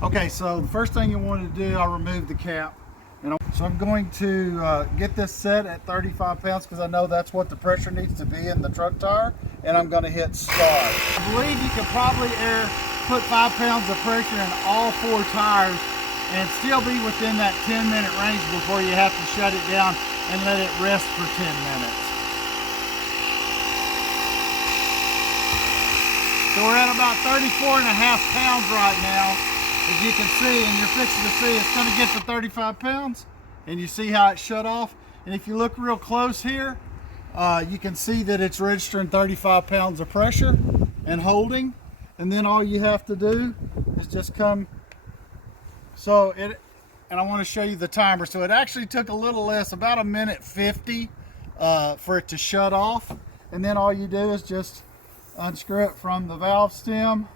Okay, so the first thing you want to do, I'll remove the cap. So I'm going to get this set at 35 pounds because I know that's what the pressure needs to be in the truck tire, and I'm going to hit start. I believe you could probably put 5 pounds of pressure in all 4 tires and still be within that 10-minute range before you have to shut it down and let it rest for 10 minutes. So we're at about 34.5 pounds right now, as you can see, and you're fixing to see it's going to get to 35 pounds, and you see how it shut off. And if you look real close here, you can see that it's registering 35 pounds of pressure and holding. And then all you have to do is just come, and I want to show you the timer. So it actually took a little less, about 1:50 for it to shut off. And then all you do is just unscrew it from the valve stem